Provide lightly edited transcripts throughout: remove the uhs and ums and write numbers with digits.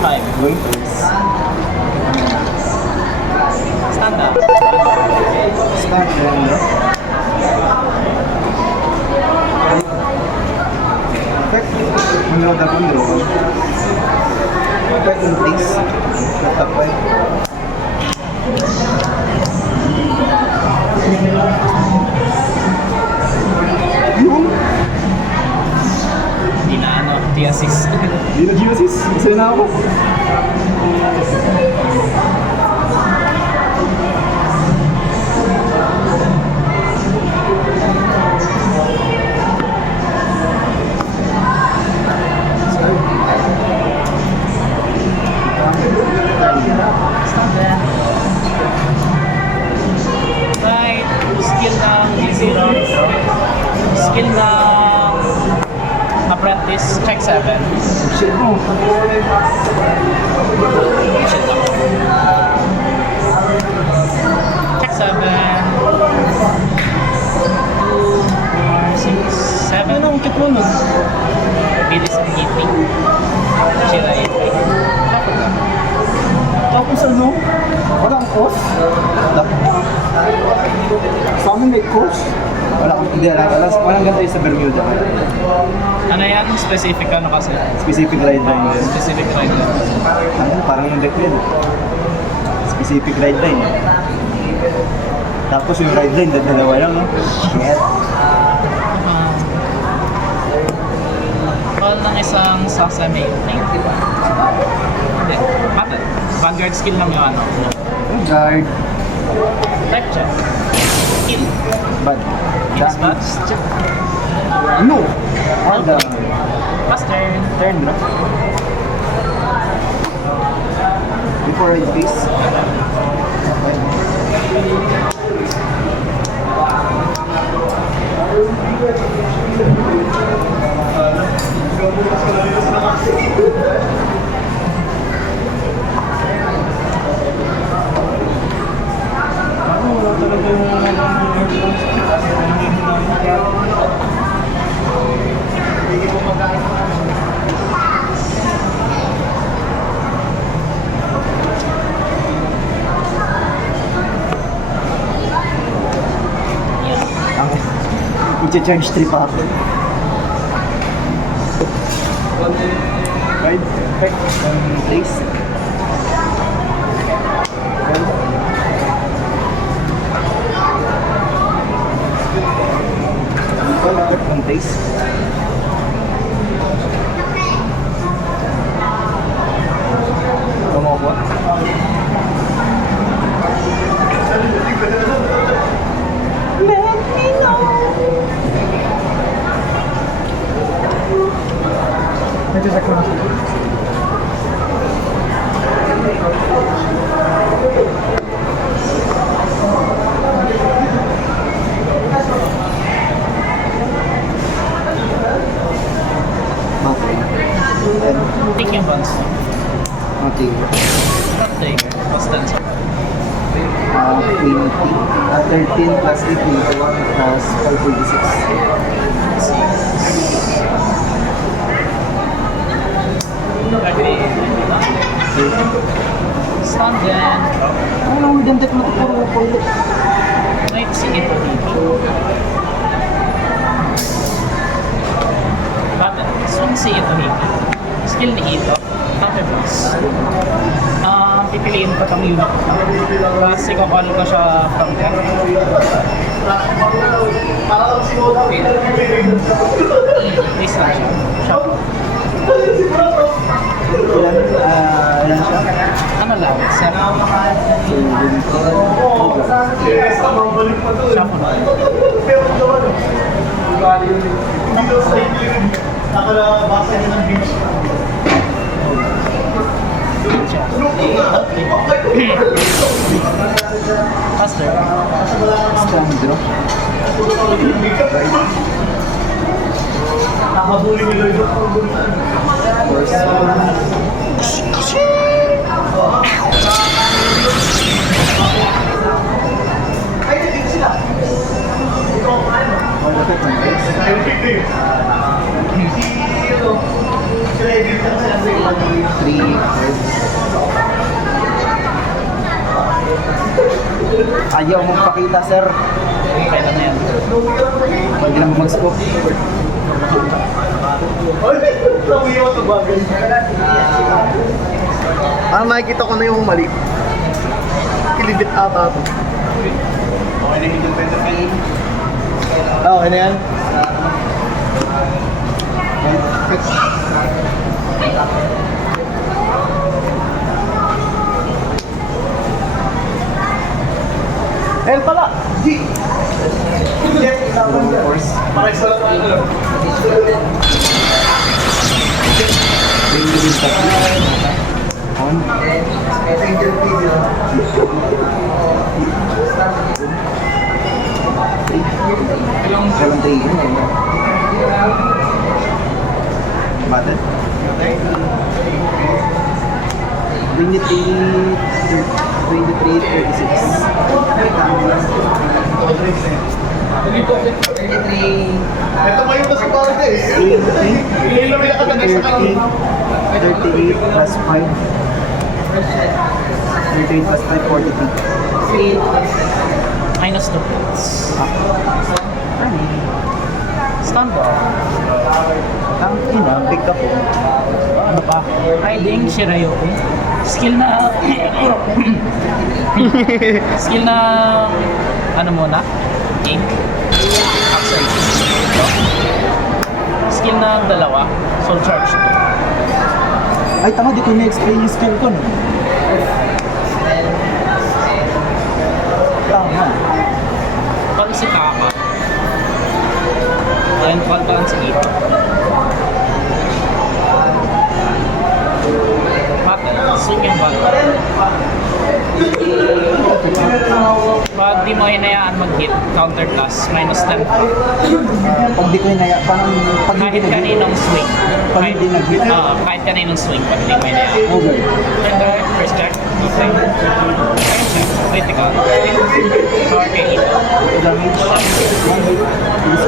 25. Going first. Stand up. Start then, no? Perfect. Muna daw kung draw. Perfect in place. Natapay. Yun! Hindi na ano, T-assist. Di na G-assist. Masaya na ako. Right, skill ng zero. Skill ng apprentice, check 7. Shit mo. Check 7. 2, 4, 6, 7. Ano ang kit mo nun? Bilis ang hitting. Sira hitting. Tapos ano? Walang cost? Sa amin may cost? Hindi, walang ganito yung sa Bermuda. Ano yan? Specific ano kasi? Specific ride line yun. Specific right na. Ano? Parang yung deck yun. Specific ride line. Tapos yung ride line, dalawa lang. No? Shit. Call ng isang Sasame Link, di ba? Hindi. Bakit? Vanguard skill lang yung ano. Oh, guard. Type check. Skill. Bad. Skill spots. Check. No! Hard Pass turn. turn, no? Before ride face. I-charge 3 pa ako. Ride, perfect, place. Perfect on place. Tumoko. Medyo sa kuna. Okay. Take yung bounce. Okay. Not take. Plus 10. 20. 13 plus 8, 21 plus 5, 26. Agree. Stand then. Ano lang may dandet mo ito puro ulit. Right, sige ito dito. Bakit? Swing si ito dito. Skill ni ito. Counter plus. Pipiliin ko itong unit. Kasi kakal ko siya from there. Please lang siya. Shuffle. Ilan siya? Ano lang? Sarap. Nakalabasa niya ng beach. Faster. Strong draw. Nakabuli nila yung Force. ay, dito sila. Ikaw ang ano? All effect ng face. Si, ano, si Reddit lang sila sa 3 cards. Ayaw mong pakita, sir. Kaya na yan. Pwede naman mag-scoop. Ah, nakikita ko na yung mali. Kilibit ata ito. Okay na yan? L pala! G! Of course. Pares pala tayo. On. Walang trigger na yun. Battle? 23, 36. Ito pa yung nasa party eh. 20, Ilan lang yung nakatagay sa kanya. 38 plus 5. 38 plus 5, 43. Minus 2 points. Standard. Ang ina, pick up po. Ano pa? Riding Shirayuki. Skill na... skill na... Ano muna? Ink. Axel. Skill na dalawa. Soul Charge. Ay, tama, di ko na-explain yung skill ko, no? Tama. Pag si Kaka. Then, pag pa lang si Ito. Battle. Swing yung battle. Pag di mo hinayaan mag-hit, counter plus, minus 10. Pag di ko hinaya, parang pag Kahit hindi nag-hit. kaninong swing. Pag hindi nag-hit? Kahit kaninong swing, pag di mo hinayaan. Okay. Enter, first check, swing. Second check, critical. Power kay Ito. Damage. 1 hit. Is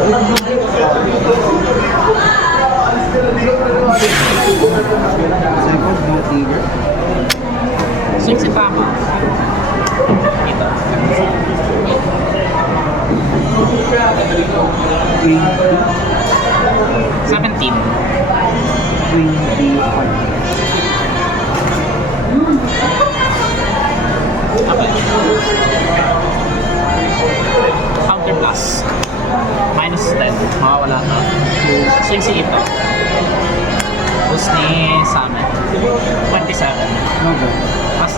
Second, no trigger. Swing si Tama. Ito. 17. 21. Okay. Counter plus. Minus 10. Mawawala na. Swing si Ito. Boost ni Samet. 27. Okay. Plus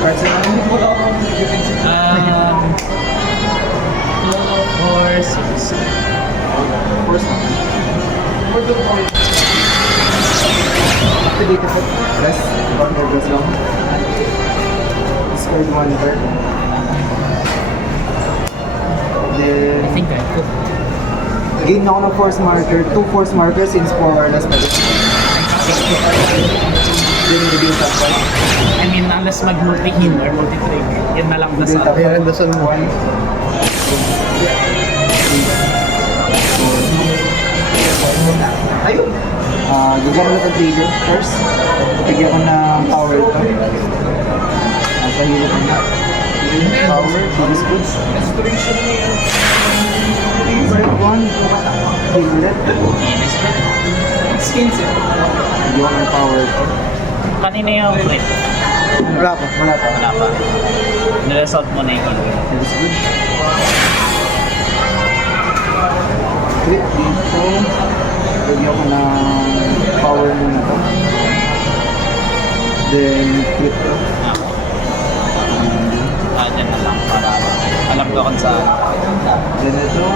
Cards na naman. 4, 6. First one. Activated po. Press. Counter press lang. Discard 1 card. I Then, think I could. gain na ako ng force marker. 2 force markers since 4 less pa rin. Then, reveal top card. I mean, unless mag-multi-heal or multi-trigger, yun na lang Reveal top nasa. Ayan, dasan mo. 1. Ayun! Gagamit ng trigger first. Bigyan ko ng power ito. Pahilip ko na. Power, bonus goods. First one, favorite. Skins eh. Bigyan ko ng power ito. Kanina yung crit. Wala pa. Wala pa. Wala pa. Niresult mo na yung heal. Bonus goods. Crit dito. Bigyan ko ng power muna to. Then, crit to. Ako. Dyan na lang para alam ko kung saan. Then ito.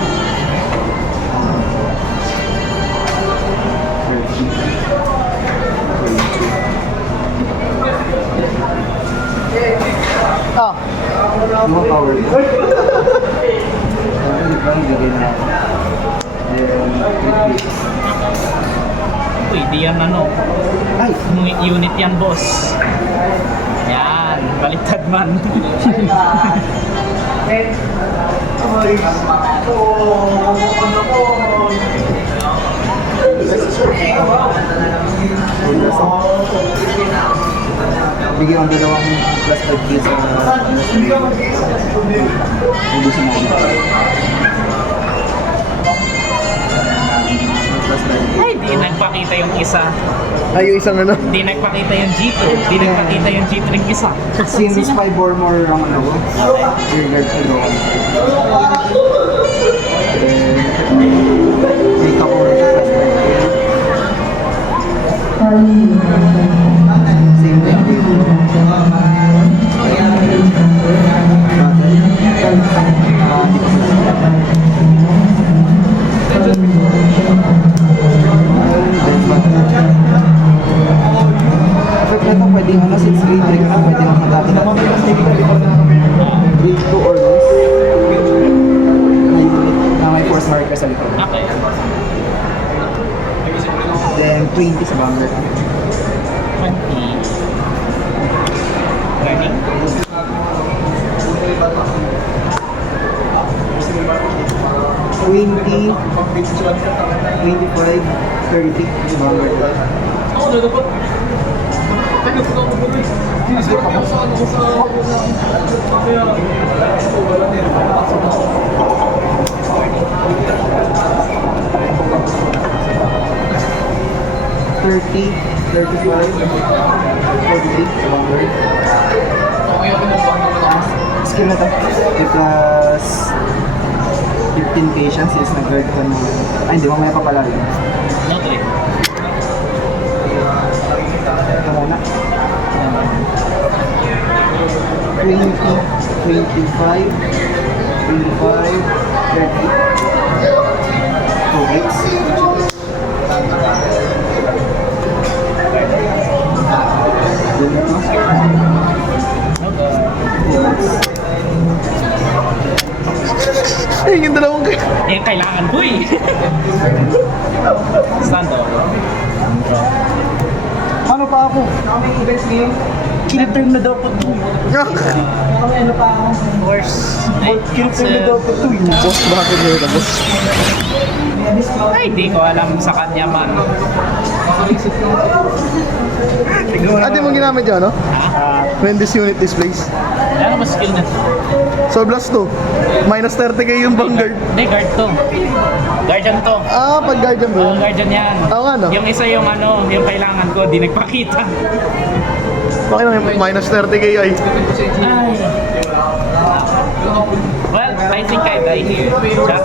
30. Ah! Mga power ko. Di ba? Bigyan na ako. Then, crit dito. Uy, di yan ano. Ay! Unit yan, boss. Yan. Baliktad man. Bigyan ang dalawang plus 5 kills sa hindi sa mga plus 5 Ay, di nagpakita yung isa. Ay, yung isang ano. Di nagpakita yung G2. Di nagpakita yung G3 yung isa. Seems 5 or more ang ano ko. Triggered to go. May couple plus 5 kills. Same thing. Ito pwedeng ano, 6 grade break na, pwede lang madati na grade 2 or less na unit na may force marker sa likod. Okay. Then 20 sa banger. 20. Learning. 20, 25, 30 sa banger. $30, 35, 48 sa banger. Skill na to. Because 15k siya since nag-guard ka mo. Ay, hindi, mamaya pa pala yun. No trip. Ito muna. 20, 25, 25, 30. 2 hits. Yun na to. 2 hits. Ay, yung dalawang kayo. Eh, kailangan ko eh. Stand up. Ano pa ako? May events ngayon. Kinipirm na daw po ito. Kami ano pa ako? Of course. Kinipirm na daw po ito. Boss, bakit yun na, boss? Ay, di ko alam sa kanya man. Ah, di mo ginamit yun, no? Ha? When this unit displays. Ano ba skill na? So, blast 2. Minus 30k yung Vanguard. Hindi, guard to. Guardian to. Ah, pag guardian ba Oh, yun? guardian yan. Oo nga, no? Yung isa yung ano, yung kailangan ko, di nagpakita. Bakit lang yung minus 30k ay? Ay. Well, I think I die here. Chat.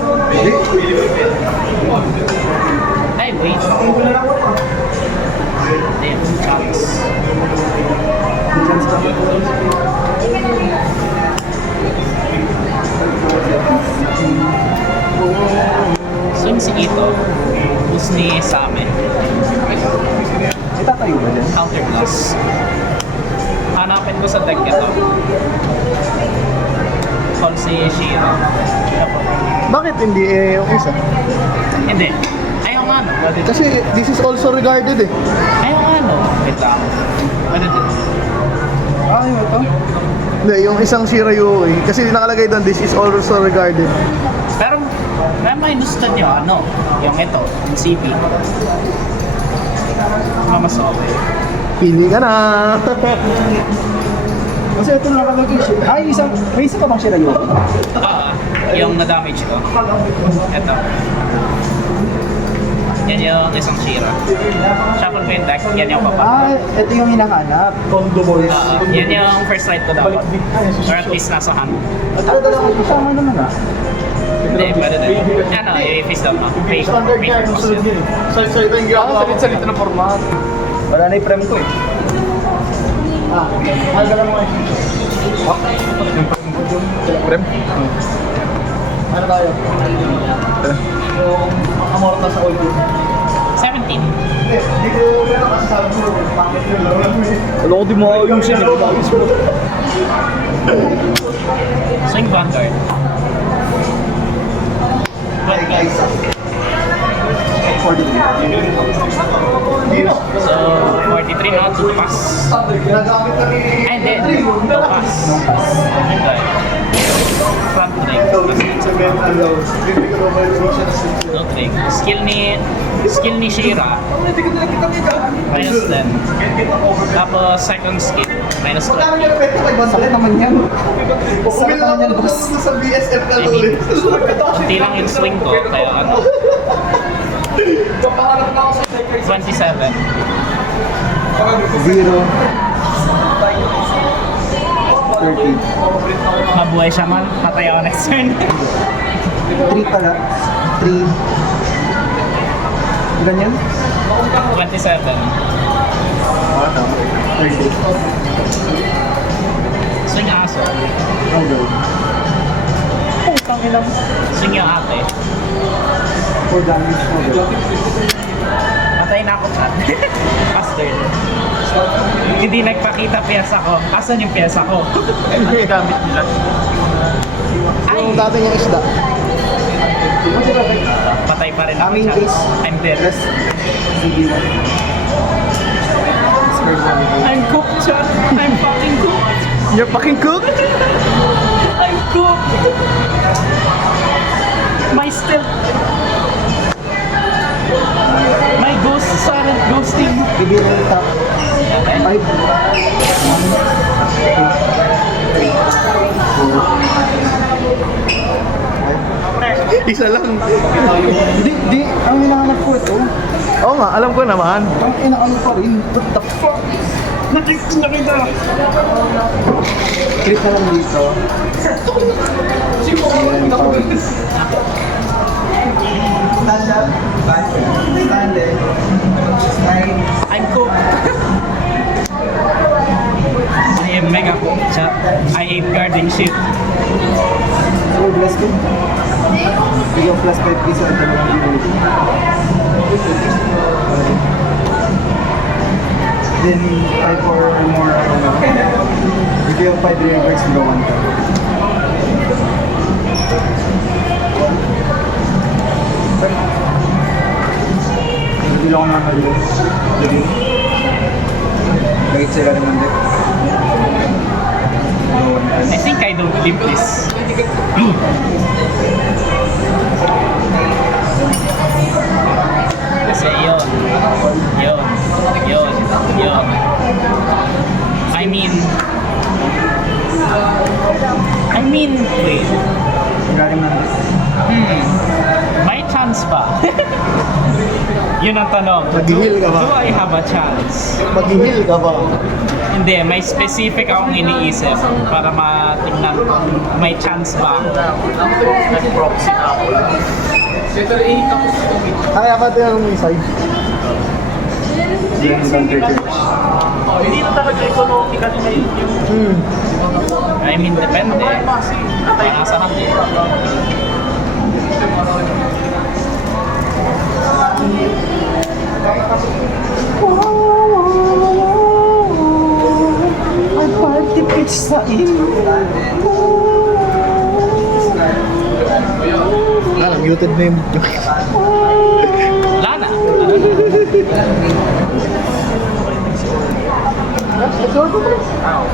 Ay, wait. Damn, chance. So yung si Ito, boost ni sa amin. Itatayo ba dyan? Counter plus. Hanapin ko sa deck ito. Call si Shira. Bakit hindi yung isa? Hindi. Ayaw nga no. Kasi this is also regarded eh. Ayaw nga no. Wait lang. Ano din? Ah, yun ito? Hindi, yung isang Shirayuki. Kasi nakalagay doon, this is also regarded. Pero may minus na nyo, ano? Yung ito, yung CP. Mas okay. Pili ka na! Kasi ito nakalagay siya. Ay, may isa pa bang siya yun? Yung na-damage ko. Ito. Yan yung isang Shira. Shuffle ko yung deck, yan yung papa. Ah, ito yung hinahanap. Yan yung first light ko dapat. Or at least nasa hand. Ano dalawa? Kasama naman ah. Hindi, pwede din. Ano, i-face down mo. Fake. Salit-salit na format. Wala na yung frame ko eh. Ah, mahal ka lang mo eh. Prem? Ano tayo? Yung amorta sa oil. 17. Hindi ko pero kasi sabi mo, bakit yung laro mo eh. Alam ko di mo yung siya, hindi mo Swing Vanguard. So, 43 na, 2 pass. Ay, hindi. 2 pass. Okay. Front break. No trick. Skill ni Shira, minus 10. Tapos second skill, minus 20. Sakit naman yan. Sakit naman yan, boss. Sa BSF ka I mean, hindi lang yung swing ko, kaya ano. 27. 0. 30. Mabuhay siya man, patay ako next turn. 3 pala. 3. Ganyan? 27. 30. Swing aso. Oh, girl. Putang ina mo. Swing yung ate. 4 damage mo, girl. Patay na ako chat. Bastard. Hindi nagpakita pyesa ko. Asan yung pyesa ko? Ano yung gamit nila? Ay! Yung dati niyang isda. Patay pa rin ako Aming chat. base. I'm dead. Rest. Sige na. Scared namin. I'm cooked chat. I'm fucking cooked. You're fucking cooked? I'm cooked. My stealth. My ghost, silent ghosting. Beginner top. 5. 1. 2. 3. 4. Isa lang. Di. Ang hinahanap ko ito. Oo nga, alam ko naman. Ang inaano pa rin. What the fuck? Nakita. Click na lang dito. Ayan, power. Stand up. Back. Stand there. Slide. I'm cooked. I am mega cooked chat. I hate guarding shit. So, bless ko. Bigyan plus 5 piso at dalawang immunity. Then, 5 or more, bigyan 5 rewards, go 1 time. Hindi lang ako nakaliw. Kahit sila naman din. Go 1 time. I think I don't believe this. Kasi yun. I mean, wait. Galing na. May chance ba? Yun ang tanong. Mag-heal ka ba? Do I have a chance? Mag-heal ka ba? Hindi, may specific akong iniisip para matingnan kung may chance ba. Nag-proxy na ako. Kaya ka din ang side. Hindi na talaga economical na yun yung... I mean, depende. Nasa hangin. Ay, party pitch sa Muted na yung... Wala na.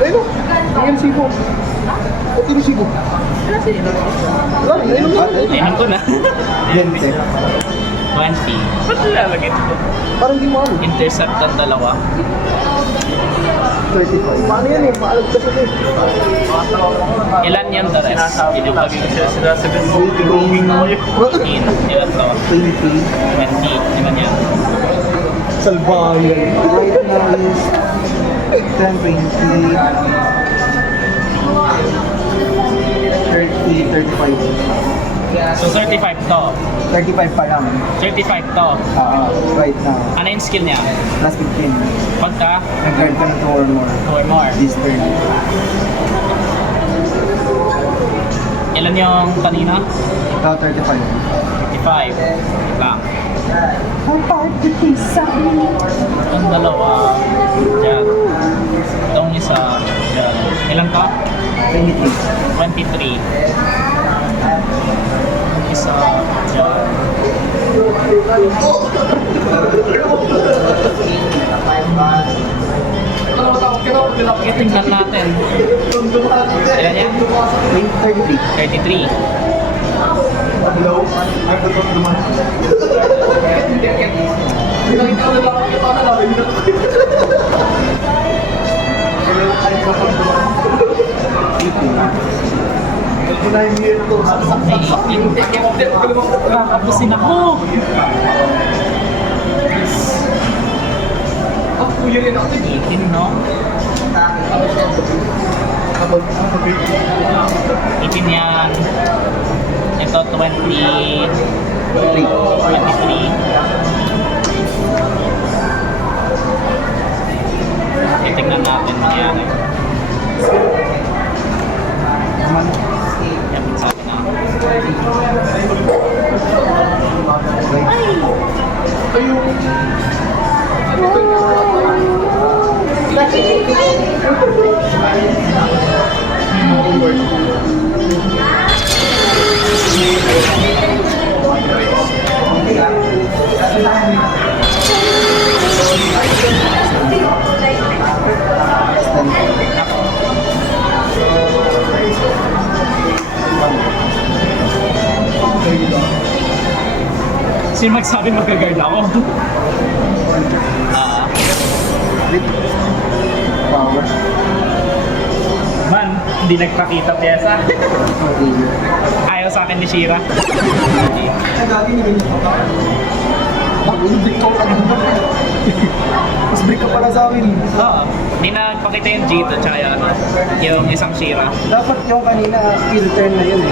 Ayun, ayun sibo. Pati yung sibo. Ayun nga. Inom ko na. 20. 20. Ba't nilalagay ito? Parang di mo ano. Intercept ang dalawa. 35. Paano yan eh? Maalag ka sa eh. Ilan yan the rest? Ilulagi ko sila sinasabi mo. 18. 15. Ilan to? 20. 20. Ilan yan? Salbayan. Right now is 10, 20, 30, 35. So 35 to. 35 pa lang. 35 to. Right now. Ano yung skill niya? Plus 15. Pagka Nag-guard ka na 2 or more. 2 or more. This turn. Ilan yung kanina? Ito, 35. 55. Wait lang. Ang party pizza. Ang dalawa. Diyan. Itong isa. Diyan. Ilan ka? 23. 23. Isa. Diyan. Sige, tingnan natin. Ilan yan? 33. 33. Hello? Ay, ba't naman? Pinakita ko na lang ang kita na lang. Ay, kapag naman. Ito na yung year to. Kakapusin ako. Ang kuya rin ako. 18, no? 18 yan. Ito, 23. Tingnan natin mangyari. Yan, sabi na. Sino magsabi mag-guard ako? Power. Man, hindi nagpakita pyesa. Okay. Ayaw sa akin ni Shira. Ay, dati ni Vinny. Mag-break ka pala. Mas break ka pala sa akin. Oo. Hindi na nagpakita yung G2 tsaka yung isang Shira. Dapat yung kanina, kill turn na yun eh.